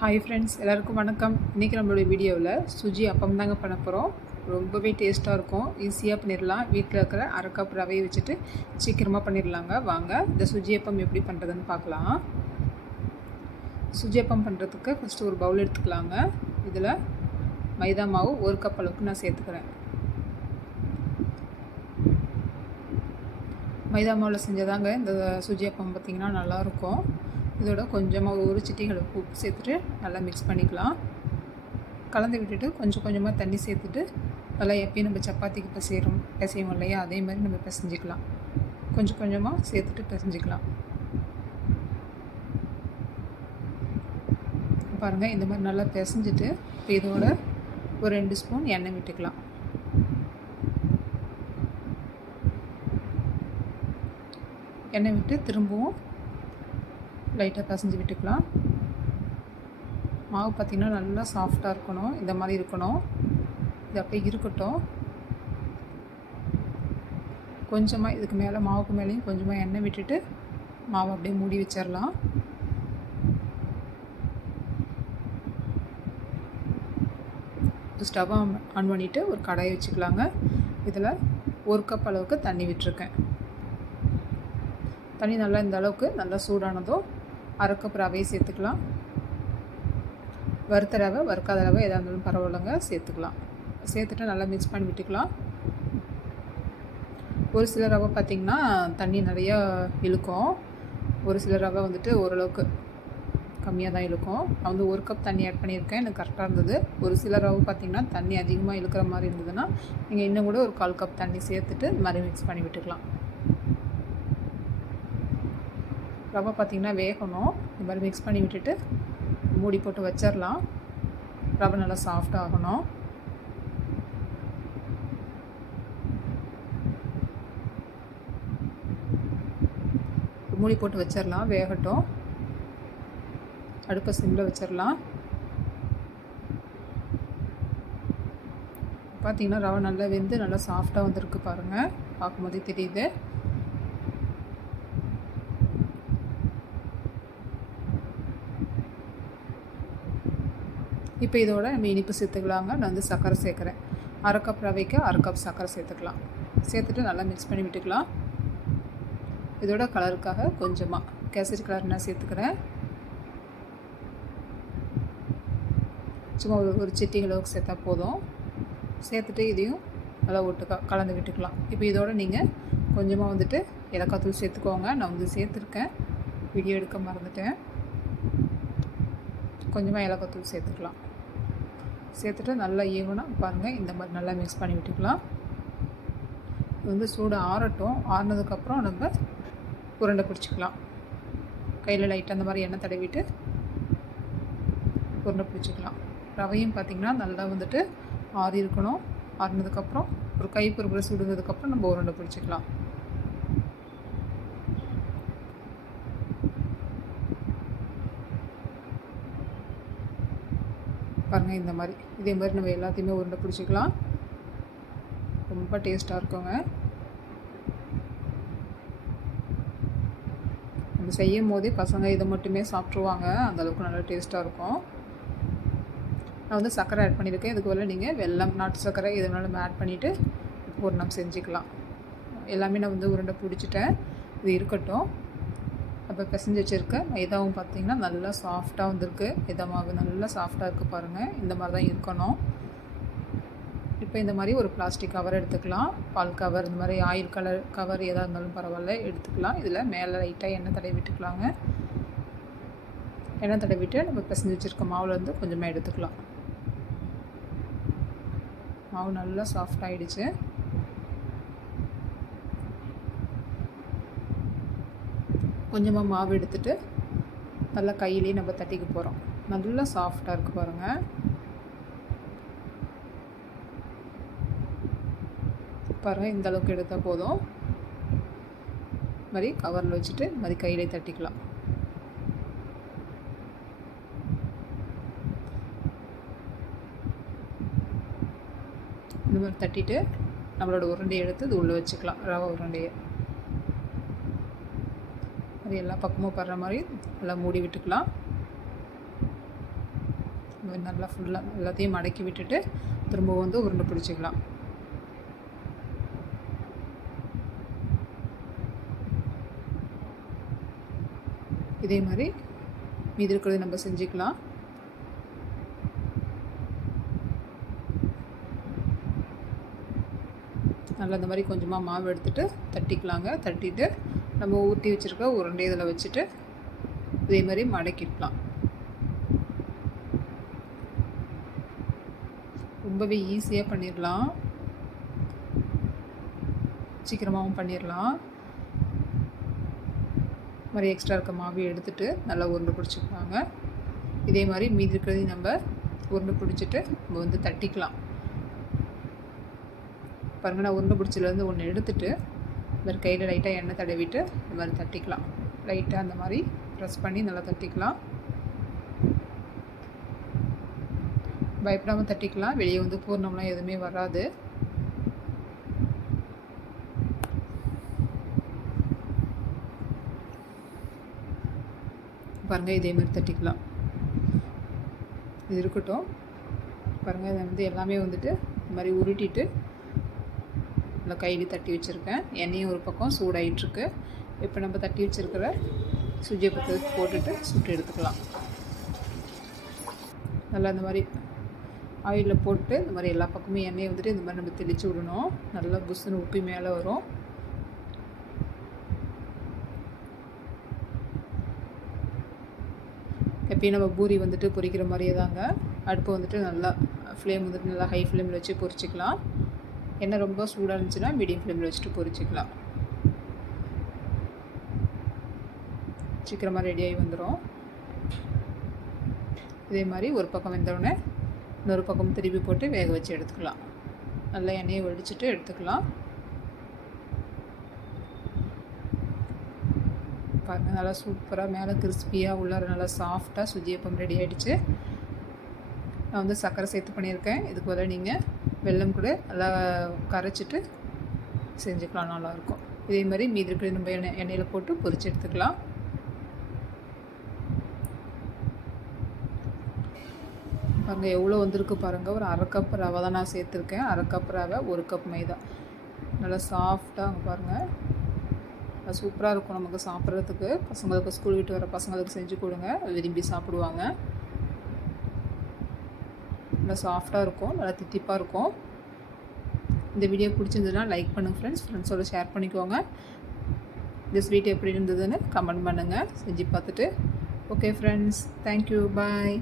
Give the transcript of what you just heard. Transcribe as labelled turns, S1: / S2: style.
S1: Hi friends எல்லாருக்கும் வணக்கம். இன்றைக்கி நம்மளுடைய வீடியோவில் சுஜி அப்பம் தாங்க பண்ண போகிறோம் ரொம்பவே டேஸ்ட்டாக இருக்கும். ஈஸியாக பண்ணிடலாம் வீட்டில் இருக்கிற அரை கப் ரவையை வச்சுட்டு சீக்கிரமாக பண்ணிடலாங்க வாங்க இந்த சுஜி அப்பம் எப்படி பண்ணுறதுன்னு பார்க்கலாம். சுஜி அப்பம் பண்ணுறதுக்கு ஃபஸ்ட்டு ஒரு பவுல் எடுத்துக்கலாங்க. இதில் மைதா மாவு ஒரு கப் அளவுக்கு நான் சேர்த்துக்கிறேன். மைதா மாவில் செஞ்சதாங்க இந்த சுஜி அப்பம் பார்த்திங்கன்னா நல்லாயிருக்கும் இதோட கொஞ்சமாக ஒரு சிட்டிகளை உப்பு சேர்த்துட்டு நல்லா மிக்ஸ் பண்ணிக்கலாம். கலந்து விட்டுட்டு கொஞ்சம் கொஞ்சமாக தண்ணி சேர்த்துட்டு நல்லா எப்பயும் நம்ம சப்பாத்திக்கு பிசைகிறோம் பிசைவோம் இல்லையா? அதே மாதிரி நம்ம பிசைஞ்சிக்கலாம். கொஞ்சம் கொஞ்சமாக சேர்த்துட்டு பிசைஞ்சிக்கலாம். பாருங்கள் இந்த மாதிரி நல்லா பிசைஞ்சிட்டு இப்போ இதோட ஒரு ரெண்டு ஸ்பூன் எண்ணெய் விட்டுக்கலாம். எண்ணெய் விட்டு திரும்பவும் லைட்டாக பசைஞ்சு விட்டுக்கலாம். மாவு பார்த்திங்கன்னா நல்லா சாஃப்டாக இருக்கணும். இந்த மாதிரி இருக்கணும். இது அப்படியே இருக்கட்டும். கொஞ்சமாக இதுக்கு மேலே மாவுக்கு மேலேயும் கொஞ்சமாக எண்ணெய் விட்டுட்டு மாவு அப்படியே மூடி வச்சிடலாம் ஸ்டவ் ஆன் பண்ணிவிட்டு ஒரு கடாயை வச்சுக்கலாங்க. இதில் ஒரு கப் அளவுக்கு தண்ணி விட்டுருக்கேன். தண்ணி நல்லா இந்த அளவுக்கு நல்லா சூடானதும் அரை கப் ரவையை சேர்த்துக்கலாம். வறுத்த ரவை வறுக்காத ரவை எதாக இருந்தாலும் பரவாயில்லைங்க சேர்த்துக்கலாம். சேர்த்துட்டு நல்லா மிக்ஸ் பண்ணி விட்டுக்கலாம். ஒரு சில ரவை பார்த்திங்கன்னா தண்ணி நிறையா இழுக்கும். ஒரு சில ரவை வந்துட்டு ஓரளவுக்கு கம்மியாக தான் இழுக்கும். நான் வந்து ஒரு கப் தண்ணி ஆட் பண்ணியிருக்கேன் எனக்கு கரெக்டாக இருந்தது. ஒரு சில ரவை பார்த்திங்கன்னா தண்ணி அதிகமாக இழுக்கிற மாதிரி இருந்ததுன்னா நீங்கள் இன்னும் கூட ஒரு கால் கப் தண்ணி சேர்த்துட்டு இந்த மாதிரி மிக்ஸ் பண்ணி விட்டுக்கலாம். ரவை பார்த்திங்கன்னா வேகணும். இந்த மாதிரி மிக்ஸ் பண்ணி விட்டுட்டு மூடி போட்டு வச்சிடலாம் ரவை நல்லா சாஃப்ட் ஆகணும். மூடி போட்டு வச்சிடலாம் வேகட்டும். அடுப்பை சிம்மில் வச்சிடலாம் பார்த்திங்கன்னா ரவை நல்லா வெந்து நல்லா சாஃப்டாக வந்துருக்கு பாருங்கள் பார்க்கும்போதே தெரியுது. இப்போ இதோட நம்ம இனிப்பு சேர்த்துக்கலாங்க. நான் வந்து சர்க்கரை சேர்க்குறேன். அரை கப் ரவைக்கு அரை கப் சர்க்கரை சேர்த்துக்கலாம். சேர்த்துட்டு நல்லா மிக்ஸ் பண்ணி விட்டுக்கலாம். இதோட கலருக்காக கொஞ்சமாக கேசரி கலர் நான் சேர்த்துக்கிறேன். சும்மா ஒரு ஒரு சிட்டி அளவுக்கு சேர்த்தா போதும். சேர்த்துட்டு இதையும் நல்லா ஒட்டுக்கா கலந்து விட்டுக்கலாம். இப்போ இதோட நீங்கள் கொஞ்சமாக வந்துட்டு இலக்காத்தூள் சேர்த்துக்கோங்க. நான் வந்து சேர்த்துருக்கேன். வீடியோ எடுக்க மறந்துட்டேன். கொஞ்சமாக இலக்காத்தூள் சேர்த்துக்கலாம். சேர்த்துட்டு நல்லா ஈவனாக பாருங்கள் இந்த மாதிரி நல்லா மிக்ஸ் பண்ணி விட்டுக்கலாம். இது வந்து சூடு ஆறட்டும். ஆறினதுக்கப்புறம் நம்ம உருண்டை பிடிச்சிக்கலாம். கையில் லைட்டாக அந்த மாதிரி எண்ணெய் தடவிட்டு உருண்டை பிடிச்சிக்கலாம். ரவையும் பார்த்திங்கன்னா நல்லா வந்துட்டு ஆறி இருக்கணும் ஆறினதுக்கப்புறம் ஒரு கை பொறுப்புற சுடுனதுக்கப்புறம் நம்ம உருண்டை பிடிச்சிக்கலாம். பாருங்கள் இந்த மாதிரி. இதே மாதிரி நம்ம எல்லாத்தையுமே உருண்டை பிடிச்சிக்கலாம். ரொம்ப டேஸ்ட்டாக இருக்குங்க. நம்ம செய்யும் போதே பசங்க இதை மட்டுமே சாப்பிட்ருவாங்க அந்தளவுக்கு நல்லா டேஸ்ட்டாக இருக்கும். நான் வந்து சர்க்கரை ஆட் பண்ணியிருக்கேன். இதுக்கு பதில் நீங்கள் வெள்ளம் நாட்டு சர்க்கரை எது வேணாலும் ஆட் பண்ணிவிட்டு பூர்ணம் செஞ்சுக்கலாம். எல்லாமே நான் வந்து உருண்டை பிடிச்சிட்டேன். இது இருக்கட்டும். இப்போ பிசைஞ்சு வச்சுருக்க மைதாவும் பார்த்திங்கன்னா நல்லா சாஃப்டாக வந்திருக்கு. மைதாமாவு நல்லா சாஃப்டாக இருக்குது பாருங்கள் இந்த மாதிரி தான் இருக்கணும். இப்போ இந்த மாதிரி ஒரு பிளாஸ்டிக் கவர் எடுத்துக்கலாம். பால் கவர் இந்த மாதிரி ஆயில் கலர் கவர் எதாக இருந்தாலும் பரவாயில்ல எடுத்துக்கலாம். இதில் மேலே லைட்டாக எண்ணெய் தடவி விட்டுக்கலாங்க. எண்ணெய் தடவிட்டு நம்ம பிசைஞ்சு வச்சுருக்க மாவுலேருந்து கொஞ்சமாக எடுத்துக்கலாம். மாவு நல்லா சாஃப்ட் ஆகிடுச்சு கொஞ்சமாக மாவு எடுத்துட்டு நல்லா கையிலேயே நம்ம தட்டிக்க போகிறோம் நல்லா சாஃப்டாக இருக்குது பாருங்கள் பாருங்கள் இந்த அளவுக்கு எடுத்தால் போதும். மாதிரி கவரில் வச்சுட்டு மாதிரி கையிலே தட்டிக்கலாம். இந்த மாதிரி தட்டிட்டு நம்மளோட உருண்டையை எடுத்து இது உள்ளே வச்சுக்கலாம் ரவை உருண்டையை. அது எல்லா பக்கமும் படுற மாதிரி நல்லா மூடி விட்டுக்கலாம். நல்லா ஃபுல்லாக எல்லாத்தையும் மடக்கி விட்டுட்டு திரும்ப வந்து உருண்டை பிடிச்சிக்கலாம். இதே மாதிரி மீதி இருக்கிறது நம்ம செஞ்சுக்கலாம். நல்லா இந்த மாதிரி கொஞ்சமாக மாவு எடுத்துகிட்டு தட்டிக்கலாங்க. தட்டிட்டு நம்ம ஊற்றி வச்சுருக்க உருண்டை இதில் வச்சுட்டு இதே மாதிரி மடக்கிடலாம் ரொம்பவே ஈஸியாக பண்ணிடலாம் சீக்கிரமாகவும் பண்ணிடலாம் மாதிரி எக்ஸ்ட்ரா இருக்க மாவு எடுத்துகிட்டு நல்லா உருண்டை பிடிச்சிக்கலாங்க. இதே மாதிரி மீதி இருக்கிறதையும் நம்ம உருண்டை பிடிச்சிட்டு நம்ம வந்து தட்டிக்கலாம். பாருங்கள் நான் உருண்டை பிடிச்சதுலேருந்து ஒன்று எடுத்துகிட்டு இந்த மாதிரி கையில் லைட்டாக எண்ணெய் தடவிட்டு இந்த மாதிரி தட்டிக்கலாம் லைட்டாக அந்த மாதிரி ப்ரெஸ் பண்ணி நல்லா தட்டிக்கலாம். பயப்படாமல் தட்டிக்கலாம். வெளியே வந்து பூர்ணம்லாம் எதுவுமே வராது. பாருங்கள் இதே மாதிரி தட்டிக்கலாம். இது இருக்கட்டும். பாருங்கள் இதை வந்து எல்லாமே வந்துட்டு இந்த மாதிரி உருட்டிட்டு இந்த கையில் தட்டி வச்சுருக்கேன். எண்ணெயும் ஒரு பக்கம் சூடாயிட்ருக்கு இப்போ நம்ம தட்டி வச்சுருக்கிற சுஜியை பற்றி போட்டுட்டு சுட்டு எடுத்துக்கலாம். நல்லா இந்த மாதிரி ஆயிலில் போட்டு இந்த மாதிரி எல்லா பக்கமும் எண்ணெயை வந்துட்டு இந்த மாதிரி நம்ம தெளித்து விடணும். நல்லா புஸ்ஸுன்னு உப்பி மேலே வரும். எப்பயும் நம்ம பூரி வந்துட்டு பொரிக்கிற மாதிரியே தாங்க அடுப்பு வந்துட்டு நல்லா ஃப்ளேம் வந்துட்டு நல்லா ஹை ஃப்ளேமில் வச்சு பொரிச்சிக்கலாம். எண்ணெய் ரொம்ப சூடாக இருந்துச்சுன்னா மீடியம் ஃப்ளேமில் வச்சுட்டு பொரிச்சிக்கலாம். சீக்கிரமாக ரெடியாகி வந்துடும் இதே மாதிரி ஒரு பக்கம் வெந்தவுடனே இன்னொரு பக்கம் திருப்பி போட்டு வேக வச்சு எடுத்துக்கலாம். நல்லா எண்ணெயை வடிச்சிட்டு எடுத்துக்கலாம். பாருங்கள் நல்லா சூப்பராக மேலே கிறிஸ்பியாக உள்ளார நல்லா சாஃப்டாக சுஜியப்பம் ரெடி ஆகிடுச்சு நான் வந்து சர்க்கரை சேர்த்து பண்ணியிருக்கேன். இதுக்கு பதிலாக நீங்கள் வெல்லம் கூட நல்லா கரைச்சிட்டு செஞ்சுக்கலாம் நல்லாயிருக்கும். இதே மாதிரி மீதி இருக்கிற நம்ம எண்ணெய் எண்ணெயில் போட்டு பொரிச்சு எடுத்துக்கலாம். பாருங்கள் எவ்வளோ வந்திருக்கு பாருங்கள் ஒரு அரை கப் ரவை தான் நான் சேர்த்துருக்கேன். அரை கப் ரவை ஒரு கப் மைதா. நல்லா சாஃப்டாக அங்கே பாருங்கள் சூப்பராக இருக்கும் நமக்கு சாப்பிட்றதுக்கு. பசங்களுக்கு ஸ்கூல் விட்டு வர பசங்களுக்கு செஞ்சு கொடுங்க. விரும்பி சாப்பிடுவாங்க. நல்லா சாஃப்டாக இருக்கும் நல்லா தித்திப்பாக இருக்கும். இந்த வீடியோ பிடிச்சிருந்ததுன்னா லைக் பண்ணுங்கள் ஃப்ரெண்ட்ஸ் ஃப்ரெண்ட்ஸோட ஷேர் பண்ணிக்கோங்க. இந்த ஸ்வீட் எப்படி இருந்ததுன்னு கமெண்ட் பண்ணுங்கள் செஞ்சு பார்த்துட்டு. Okay friends thank you bye